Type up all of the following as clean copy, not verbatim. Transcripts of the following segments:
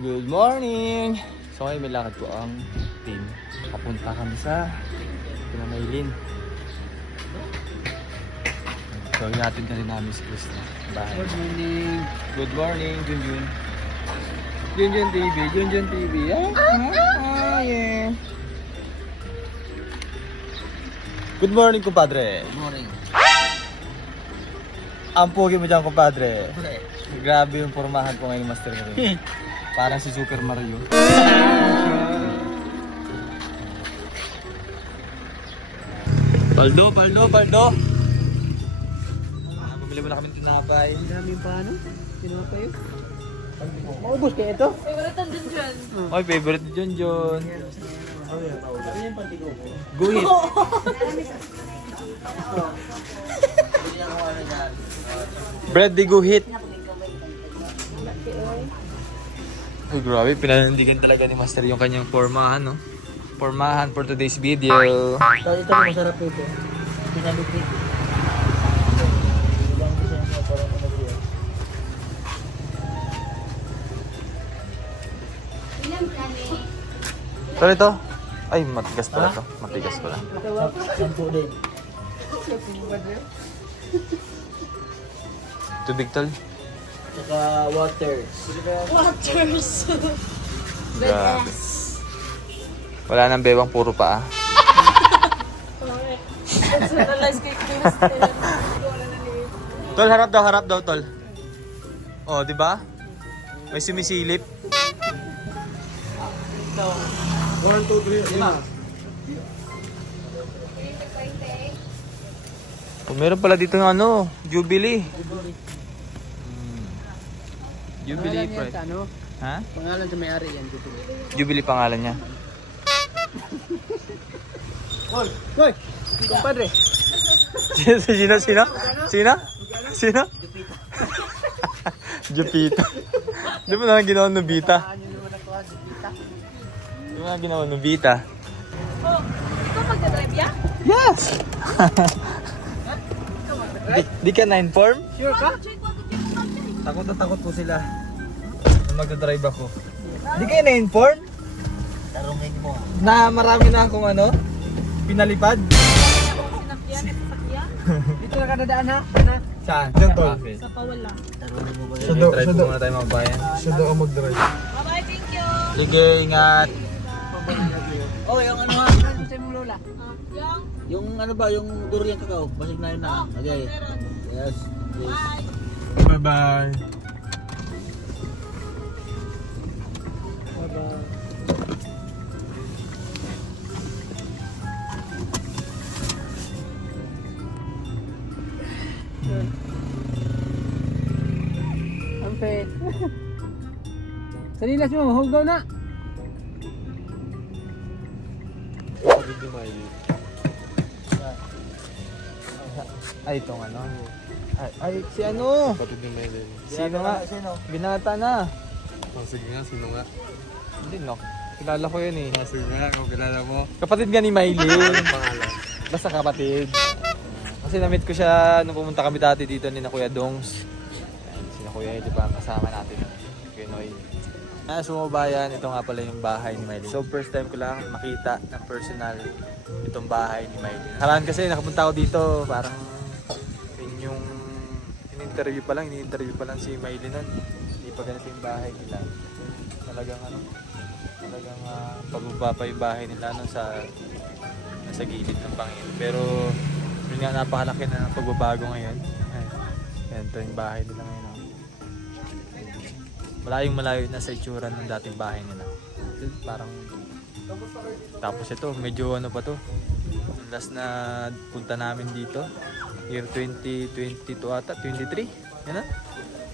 Good morning! So ngayon may lakad po ang team. Papunta kami sa Pinamaylin. So natin na rin namin si Chris na bahay. Good morning. Good morning, Junjun. Junjun TV, Junjun TV. Yeah. Good morning, kumpadre. Good morning. Ang pogi mo dyan, kumpadre. Grabe yung formahan ko ngayon, Master ko rin. Parang si Super Mario. Paldo, paldo, paldo! Bumili mo na kami ng tinapay. Ang dami pa ano? Tinapay yun? Maubos kaya ito? Favorite ang dun dyan. Oy, favorite ni Junjun. Guhit. Bread di guhit. Ay, grabe. Pinanindigan talaga ni Master yung kanyang formahan, no? Formahan for today's video. Ito masarap ito. Pinalupit. Tol, ito. Ay, matigas pala to. Matigas pala. Sampo din. Tubig, tol. Saka water. Waters. Grabe. Wala nang bewang, puro pa ah. Personalized kay Chris. Tol, harap daw, tol. Oh, di ba? May sumisilip. 1, 2, 3, 5. Oh, meron pala dito ng ano, Jubilee. Jubilee Pangalan yan Pride. sa ano? Ha? Pangalan sa may-ari yan dito. Jubilee pangalan niya. Hoy! Kumpadre! Sino? Sino? Jupita. Di mo na ginawa Nobita. Ano naman ako ha? Dipita? Di mo na ginawa Nobita. Oh, ikaw magdadrive ya? Yes! di ka na-inform? Sure ka? Takot na takot po sila. Na magdadrive ako. Di kayo na-inform? Tarungin mo. Na marami na akong ano? Pinalipad? Sinakyan at sasakyan. Dito na kadadaan ha? Saan? Diyan tol. Sa Pawala. Tarungin mo ba So, try po muna tayo mga bayan. Siya daw ang mag-drive. Bye-bye, thank you. Sige, ingat. Oh, yung ano ha? Ano sa mong lola? Yung, Yung ano ba? Yung durian kakao? Basig na yun na. Okay. meron. Yes. Bye. Bye-bye. Bye-bye. Ampe. Salilas mo, hugaw na. Ay, itong ano. Ay, si ano? Kapatid ni Maylin. Sino nga? Sino? Binata na. Oh, sige nga, sino nga? Hindi, no. Kilala ko yun eh. Oh, sige nga, kung kilala mo. Kapatid nga ni Miley. Anong pangalan? Basta kapatid. Kasi na-meet ko siya nung pumunta kami dati dito ni na Kuya Dongs. Ayan, si na Kuya, di ba, kasama natin. Kuya Noy. Sumabayan, ito nga pala yung bahay ni Miley. So first time ko lang makita ng personal itong bahay ni Miley. Nakaraan kasi nakapunta ako dito, parang yun yung in-interview pa lang si Miley nun. Hindi pa ganito yung bahay nila. Talagang ano, talagang pababa pa yung bahay nila nun sa nasa gilid ng bangin. Pero yun nga, napakalaki na ng pagbabago ngayon. Ayan, ito yung bahay nila ngayon. Malayong malayo na sa itsura ng dating bahay nila. Parang tapos ito, medyo ano pa to. Last na punta namin dito, year 2022 ata, 23. Yan na.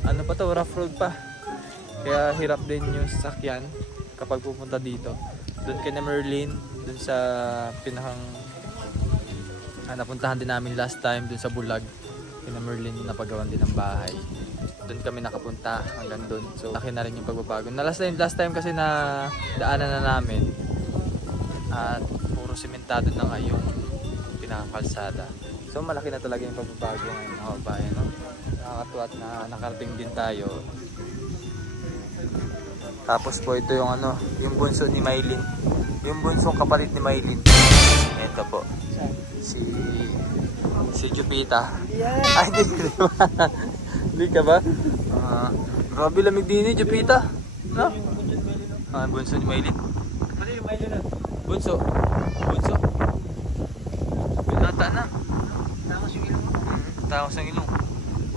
Ano pa to, rough road pa. Kaya hirap din yung sasakyan kapag pupunta dito. Doon kay na Merlin, doon sa pinakang napuntahan din namin last time doon sa Bulag. Kina Merlin yung napagawan din ng bahay. Doon kami nakapunta hanggang doon. So laki na rin yung pagbabago. Na last time kasi na daanan na namin. At puro simentado na nga yung pinakakalsada. So malaki na talaga yung pagbabago ngayon mga kabayan, no? Nakakatuwa at na nakarating din tayo. Tapos po ito yung ano, yung bunso ni Maylin. Yung bunsong kapalit ni Maylin. Ito po. Si Jupita. Ay, hindi ba? Hindi ka ba? Grabe lamig din ni Jupita. No? Bunso ni Maylin. Ano yung Milo na? Bunso. Bunso. Binata na. Tapos yung ilong mo. Tawag sa ilong.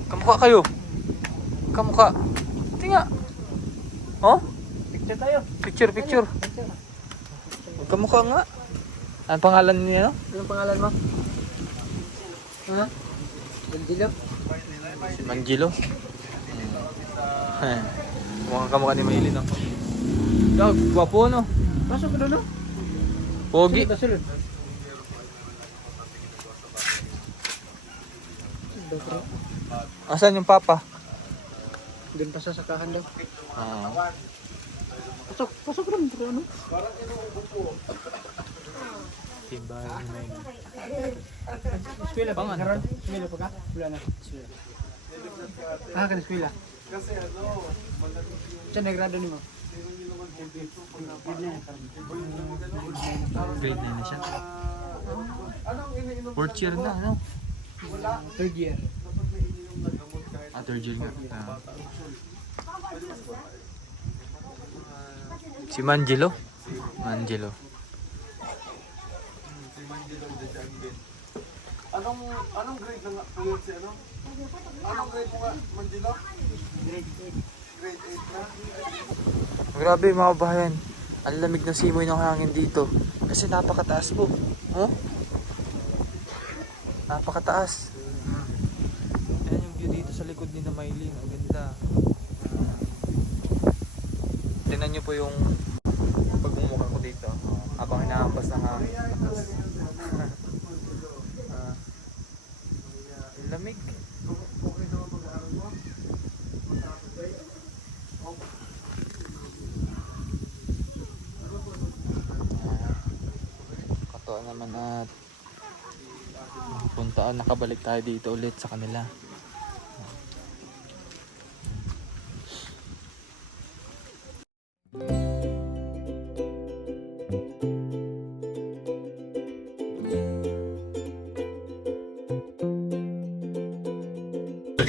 Kamukha kayo. Kamukha. Tinga. Oh? Picture tayo. Picture. Kamukha nga. Ang pangalan niya, no? Anong pangalan mo? Ha? Bandilo? Si Manjilo. Mukhang kamukha ni Maylin, no? Dog, gwapo, no? Pasok ka doon, no? Pogi. Sulod. Asan yung papa? Doon pa sa sakahan daw. Ah. Pasok ka doon, ano? Timbay ni Maylin. Eskwela pa Pangan. ka ron? Eskwela pa ka? Wala na. Eskwela. Kan eskwela. Kasi ano, siya nagrado ni mo. Grade 9 na siya. Fourth year na, ano? Third year. Third year nga. Si Manjilo. Manjilo. Anong grade na nga? Tuloy si ano? Anong grade mo nga, Mandilo? Grade 8 na? Grabe mga bayan. Ang lamig ng simoy ng hangin dito. Kasi napakataas po. Oh? Napakataas. Ayan yung view dito sa likod ni na Maylin. Ang ganda. Tingnan nyo po yung pagmumukha ko dito. Habang inahampas ng hangin. Ang lamig. Katuwa naman at puntaan, nakabalik tayo dito ulit sa kanila.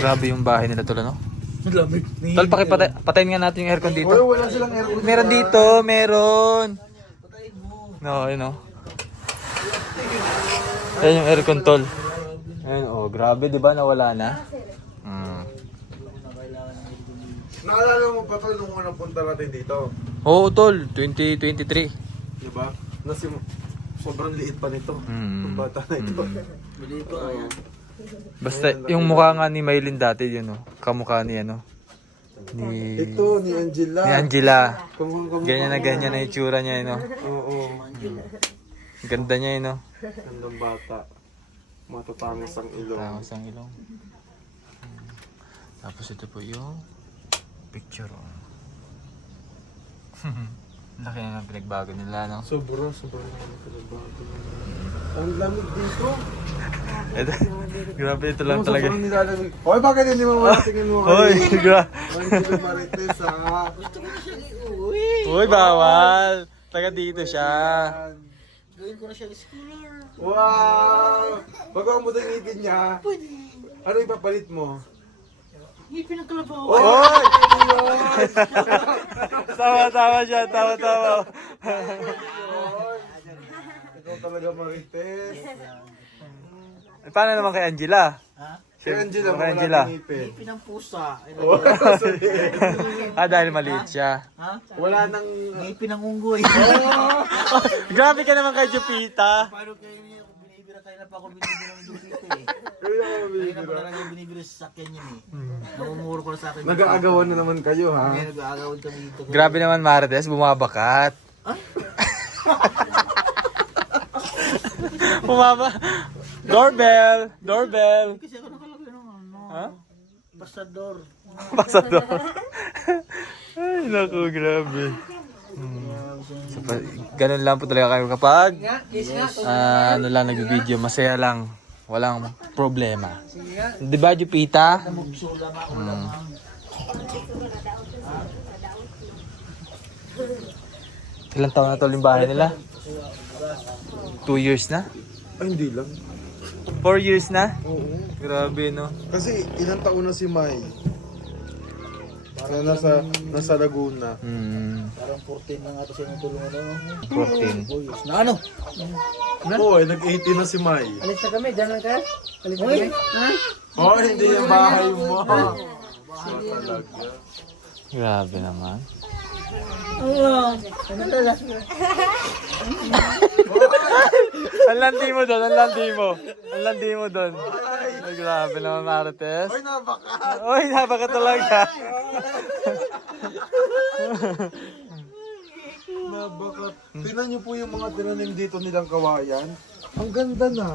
Grabe yung bahay nila tol, ano? Lamig. Tol, patayin nga natin yung aircon dito. Wala silang aircon. Meron dito, meron. No, yun o. Ayan yung aircon tol. Ayun oh, grabe 'di ba nawala na? Naalala mo pa tol nung unang punta natin dito? Oo tol, 2023. Diba? Sobrang liit pa nito. Yung bata na ito. Bili ko nga yan. Basta yung mukha nga ni Maylin dati yun oh. Kamukha ni ano. Ni Ito, ni Angela. Ni Angela. Kamukha. Ganyan na itsura niya no. Oo. Ganda niya no. Gandang bata. Matatangos ang ilong. Tangos ang ilong. Tapos ito po yung picture oh. Laki na ng pinagbago nila no. Sobrang pinagbago. Ang lamig dito. Ito, grabe ito lang talaga. Sobrang nilalamig. Hoy, bakit hindi mo maratingin mo? Hoy, Hindi marites ha. Hoy, bawal. Taga dito siya. Gawin ko na siya schooler. Wow! Bago mo yung ngipin niya. Ano ipapalit mo? Ngipin ng kalabaw. Hoy! Tawa siya, tawa. Ikaw talaga marites. Paano naman kay Angela? Ha? Si Angela, Kay wala Angela. ng ngipin. Ngipin ng pusa. Dahil maliit siya. Ha? Wala nang... Ngipin ng unggoy. Grabe ka naman kay Jupita. Paano kayo niya kung binibira kayo na pa ako binibira ng Jupiter eh. Kaya Kaya na pala lang binibira sa sakyan yun eh. Namumuro ko na sa akin. nag-aagawan na naman kayo ha. Kaya nag-aagawan kami dito. Grabe naman Marites, bumabakat. Doorbell. Kasi ako nakalagay ng ano. Ha? Pasador. Pasador. Ay, naku, grabe. So, ganun lang po talaga kayo kapag ano lang nag-video, masaya lang. Walang problema. Di ba, Jupita? Ilang taon na tol yung bahay nila? 2 years na? Ay, hindi lang. 4 years na? Oo. Grabe no? Kasi ilang taon na si Mai? Na nasa Laguna. Parang 14 na nga ito siya ng tulungan. 14. Na ano? Oo, nag-18 na si Mai. Alis na kami, dyan lang ka? Alis na kami? Ha? Oh, hindi yung bahay mo. Grabe naman. Oo. Ano talaga? Ang landi mo doon, ang landi mo. Ang landi mo doon. Ay, grabe naman Marites. Ay, nabaka. Uy, napaka talaga. Nabaka. Tingnan niyo po yung mga tinanim dito nilang kawayan. Ang ganda na.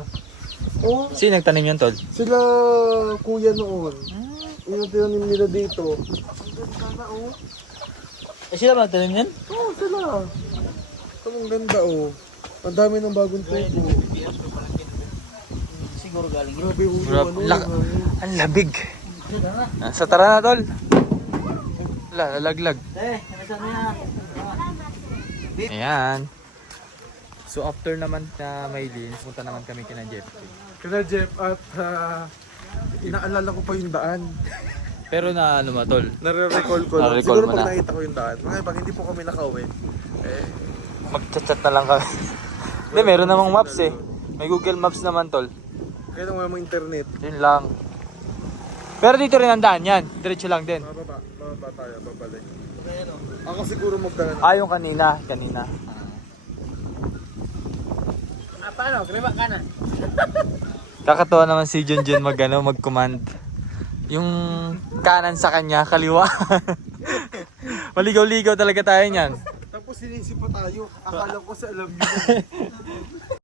Oh, Sino nagtanim yan, tol? sila kuya noon. Yung tinanim nila dito. Ang ganda na, oh. Eh, sila ba nagtanim yan? Oo, sila. Ang ganda, oh. Ang dami ng bagong tubo. Siguro galing. Grabe, oh. Grabe, Ano, ang labig. Sa tara na, tol. Wala, lalaglag. Nasa na yan? Ayan. So after naman na Maylin, punta naman kami kina Jeff. Kaya Jeff, at inaalala ko pa yung daan. Pero na ano ba, tol? Nare-recall ko lang. Nare-recall Siguro mo pag na. nakita ko yung daan. Ngayon, pag hindi po kami nakauwi, Mag-chat na lang kami. Hindi, meron namang maps eh. May Google Maps naman, tol. kaya nang walang internet, Yun lang. Pero dito rin ang daan yan. Diretso lang din. bababa tayo, babalik. Ako siguro magdaan. Ah, yung kanina. Paano? Kriba ka na? Kakatuwa naman si Junjun mag-command. Yung kanan sa kanya, kaliwa. Maligaw-ligaw talaga tayo niyan. Tapos sinisip pa tayo. Akala ko sa alam nyo.